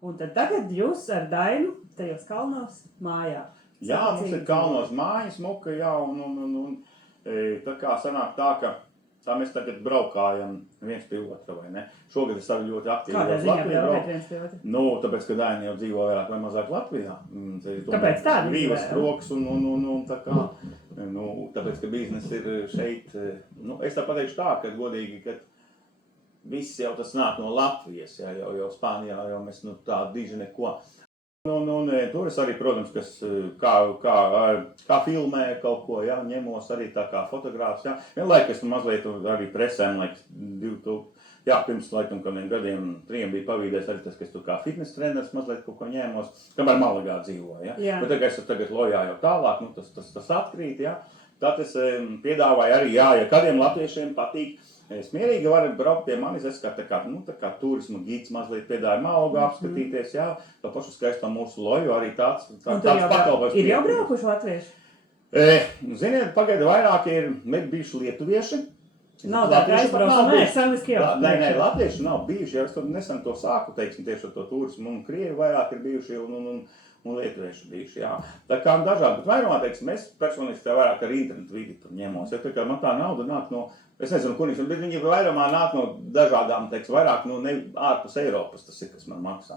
Un tad tagad jūs ar Dainu tajos kalnos mājā. Jā, mums ir kalnos mājas, muka, jā, un tā kā sanāk tā, ka tā mēs tagad braukājam viens pie otra, vai ne? Šogad es arī ļoti aktīvi. Kādā ziņā braukāt viens pie otra? Nu, tāpēc, ka Daina jau dzīvo vairāk vai mazāk Latvijā. Kāpēc tāda brīvas rokas un tā kā, tāpēc, ka biznes ir šeit, es tā pateikšu tā, ka godīgi, ka viss jau tas nāk no Latvijas, jā, jau Spānijā, jau mēs tā diži neko. Tur es arī, protams, kas kā filmē kaut ko, jā, ņemos arī tā kā fotogrāfs, jā. Vienlaik es mazliet arī presēm, pirms laikam kādiem gadiem 3 bija pavīdēs arī tas, ka es tur kā fitness treneris mazliet kaut ko ņēmos, kamēr Malagā dzīvoju, jā. Bet tagad Lojā jau tālāk, tas atkrīt, jā. Tad es piedāvāju arī, jā, ja kādiem latviešiem patīk, es mierīgi varu braukt pie manis, es kā turisma gids mazliet piedāju Malagu apskatīties, jā, to pašu skaisto mūsu Loju, arī tāds pakalpojums. Ir jau braukuši latvieši? Ziniet, pagaida vairāk ir bijuši lietuvieši. Nav tā, ka aizbrauc, angliski jau. Nē, latvieši nav bijuši, ja es tad nesen to sāku, teiksim, tieši ar to turismu, un Krievi vairāk ir bijuši, un lietuvieši bijuši, jā. Tā kā dažādi, bet vairumā, teiksim, es personīgi tā vairāk ar internetu vidi tur ņemos, ja tā kā man tā nauda nāk no, es nezinu, kur viņš, bet viņi vairumā nāk no dažādām, teiksim, vairāk ārpus Eiropas, tas ir, kas man maksā.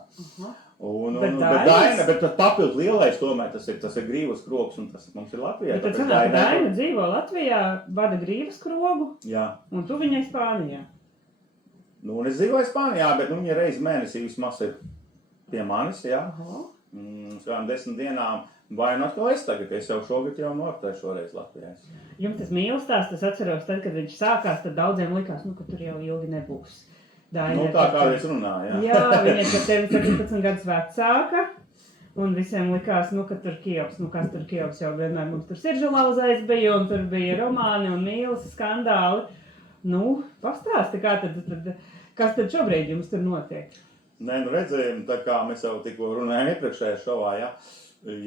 Bet papildu lielais tomēr tas ir grīvas krogs, un tas mums ir Latvijā. Bet tad sanāk, ka Daina dzīvo Latvijā, vada grīvas krogu, jā. Un tu viņai Spānijā. Un es dzīvoju Spānijā, bet viņa reizi mēnesī vismaz ir pie manis, jā. Kādām 10 dienām, vai atkal es tagad, es jau šogad jau nortēju šoreiz Latvijā. Jums tas mīlestāsts, tas atceros, tad, kad viņš sākās, tad daudziem likās, ka tur jau ilgi nebūs. Daina, tā kā es runāju, jā. Jā, viņa ir par tevi 17 gadus vecāka, un visiem likās, ka tur Kievs, kas tur Kievs jau vienmēr mums tur Siržalauzais bija, un tur bija romāni un mīlas skandāli. Pastāsti, kas tad šobrīd jums tur notiek? Nē, redzējām, tā kā mēs jau tikko runājām iepriekšējā šovā, jā,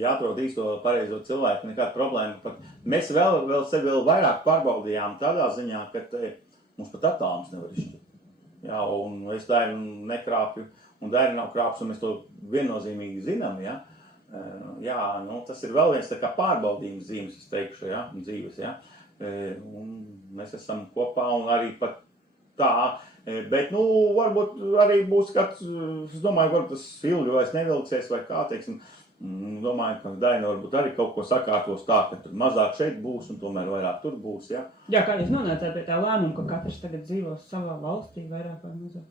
jāatrod īsto pareizo cilvēku, nekāda problēma. Pat mēs vēl sevi vairāk pārbaudījām tādā ziņā, ka mums pat attālums nevar izšķirt. Jā, un es Dainu nekrāpju, un Daina nav krāps, un mēs to viennozīmīgi zinām, jā. Jā, tas ir vēl viens tā kā pārbaudījums zīmes, es teikšu, jā, dzīves, jā. Un mēs esam kopā, un arī pat tā, bet, varbūt arī būs kāds, es domāju, varbūt tas ilgi vairs nevilksies, vai kā, teiksim, domāju, ka Daina varbūt arī kaut ko sakārtos tā, ka tur mazāk šeit būs un tomēr vairāk tur būs, jā. Jā, kā jūs nonācāt pie tā lēmuma, ka katrs tagad dzīvos savā valstī vairāk vai mazāk?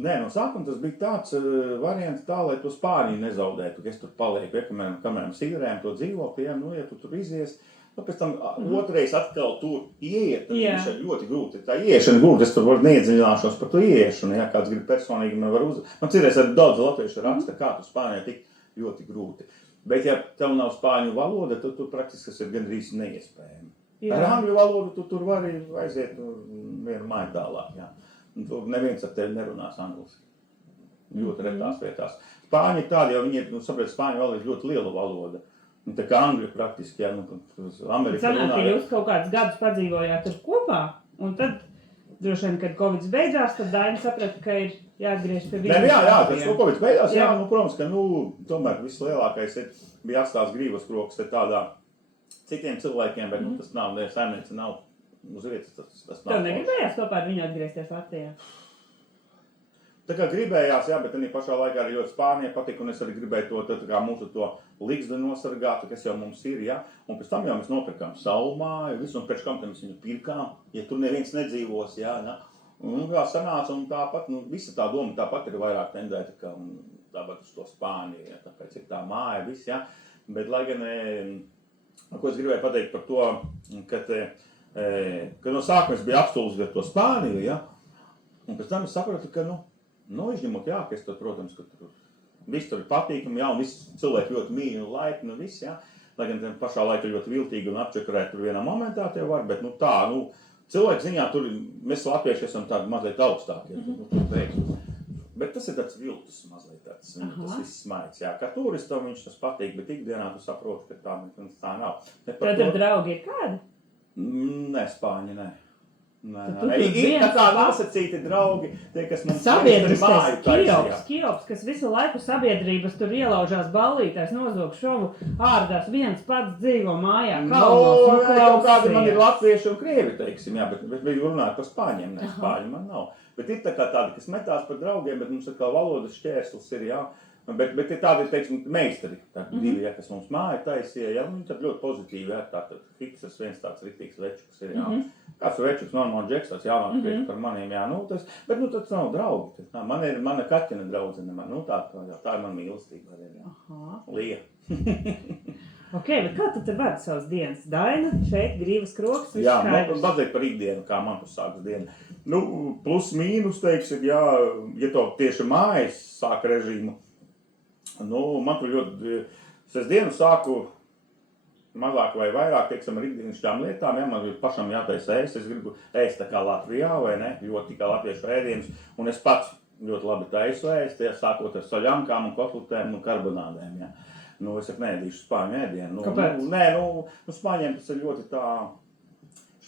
Nē, no sākuma tas bija tāds variants tā, lai to Spāniju nezaudētu, ka es tur palieku, ja, kamēr mēs igrējām to dzīvokli, ja, ja tu tur izies, pēc tam otrais atkal tur ieiet, viņš ir ļoti grūti. Tā ieiešana grūti, es tur varu neiedziļināšos par to ieiešanu, ja kāds grib personīgi man var Man citreiz arī daudz latviešu raksta, kā tu Spānijā tik ļoti grūti. Bet ja tev nav spāņu valoda, tad tu praktiski tas ir gandrīz neiespējami. Ar angļu valodu tu tur vari aiziet vienu māju tālāk, jā. Un tu neviens ar tevi nerunās angliski. Ļoti retās vietās. Spāņi tādi, jo viņi ir, saprāt, spāņu valoda ir ļoti liela valoda. Tā kā angļu praktiski, jā, Amerikā sanāk, runā. Ka jūs kaut kādus gadus padzīvojāt tur kopā, un tad, droši vien, kad Covids beidzās, tad Daina saprata, ka ir jāatgriež pie viņas. Jā, tas Covids beidzās, jā, protams, ka, tomēr vislielākais bija atstās grīvas kroks tādā citiem cilvēkiem, bet, tas nav, saimniece nav uz vietas, tas nav. Tev negribējās kopā ar viņu atgriezties Latvijā? Tā kā gribējās, jā, bet arī pašā laikā arī ļoti Spānija patika, un es arī gribēju to, tā kā mūsu to ligzdu nosargāt, kas jau mums ir, jā. Un pēc tam jau mēs nopirkām savu māju, visu, un pēc kam mēs viņu pirkām, ja tur neviens nedzīvos, jā, ne. Un kā sanāca, un tāpat, visa tā doma tāpat ir vairāk tendēta, ka tāpat uz to Spāniju, jā, tāpēc ir tā māja, viss, jā. Bet, lai gan, ko es gribēju pateikt par to, ka no sākuma es biju apstulbis ar to Spāniju, jā, un pēc tam es sapratu, ka, izņemot, jā, ka es tur, protams, ka tur viss tur ir patīkami, jā, un visi cilvēki ļoti mīļi un laipni, un viss, jā. Lai gan pašā laikā ļoti viltīgi un apčakarēt tur vienā momentā tie var, bet, cilvēku ziņā tur, mēs latvieši esam tādi mazliet augstāki, bet tas ir tāds viltus mazliet tāds, tas viss smaids, jā. Kā turistam viņš tas patīk, bet ikdienā tu saproti, ka tā nav. Tad draugi ir kādi? Nē, Spāņi, nē. Ir tā kā nosacīti draugi, tie, kas mums sabiedriskais Kiops, kas visu laiku sabiedrības tur ielaužās ballītēs, nozog šovu ārdās, viens pats dzīvo mājā, kalnos, kaut kādi man ir latvieši un krievi, teiksim, jā, bet runāt par spāņiem, ne, spāņi man nav. Bet ir tā kā tādi, kas metās par draugiem, bet mums atkal valodas šķērslis ir, jā. Bet ir tādi, teiksim, meistari, divi, ja, kas mums māja taisīja, ja, viņi tad ļoti pozitīvi, ja, tātad Hiksas viens tāds riktīgs večuks ir, jā. Kāds večuks, normāli džeks, tāds jaunāk priekš par maniem, jā, nu, tas, bet, nu, tas nav draugi, tas, man ir mana kaķina draudzene, man, nu, tā ir man mīlestība, jā, Lija. Ok, bet kā tu te vadi savas dienas? Daina, šeit, grīvas kroks, viss jā, skaidrs? Jā, mazliet par ikdienu, kā man tur sākas diena. Nu, plus mīnus, teiksim, jā, ja to tieši mājas sāka režīmu, nu, man tur ļoti, es dienu sāku mazāk vai vairāk, teiksim, ar ikdienišķām lietām, ja man pašam jātaisa ēst, es gribu ēst tā kā Latvijā, vai ne, ļoti tikai latviešu ēdienas, un es pats ļoti labi taisu ēst, ja, sākot ar saļankām un kotletēm un karbonādēm, ja. Nu, es neēdīšu spāņu ēdienu. Kāpēc? Spāņiem tas ir ļoti tā,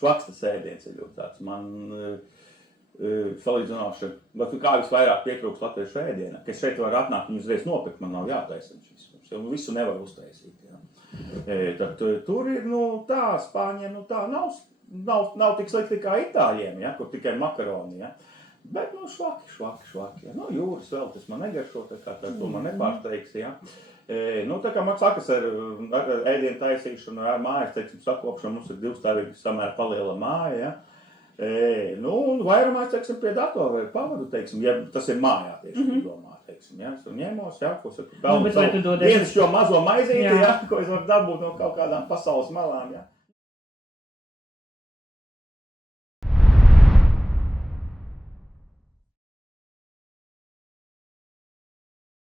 švakstas ēdiens ir ļoti tāds, man... salīdzinoši, bet kā visvairāk pietrūks latviešu ēdienā, ka es šeit varu atnākt un uzreiz nopirkt, man nav jātaisa šis, visu nevar uztaisīt, jā. Tad tur ir, nu, tā, spāņiem, nu, tā, nav tik slikti kā itāļiem, ja, kur tikai makaroni, ja. Bet, nu, švaki, ja. Nu, jūras vēl, tas man negaršo, tā kā tā, to man nepārsteigs, ja. Nu, tā kā man sakas ar ēdienu taisīšanu, ar mājas, teiksim, sakopšanu, mums ir divstāvīgi samērā paliela māja, ja. Nu, un vairumā, teiksim, pie datora vai pavadu, teiksim, ja tas ir mājā tieši domā, teiksim, ja, es tur ņemos, ja, ko es pelnu savu dienas šo mazo maizīti, ja, ko es varu dabūt no kaut kādām pasaules malām, ja.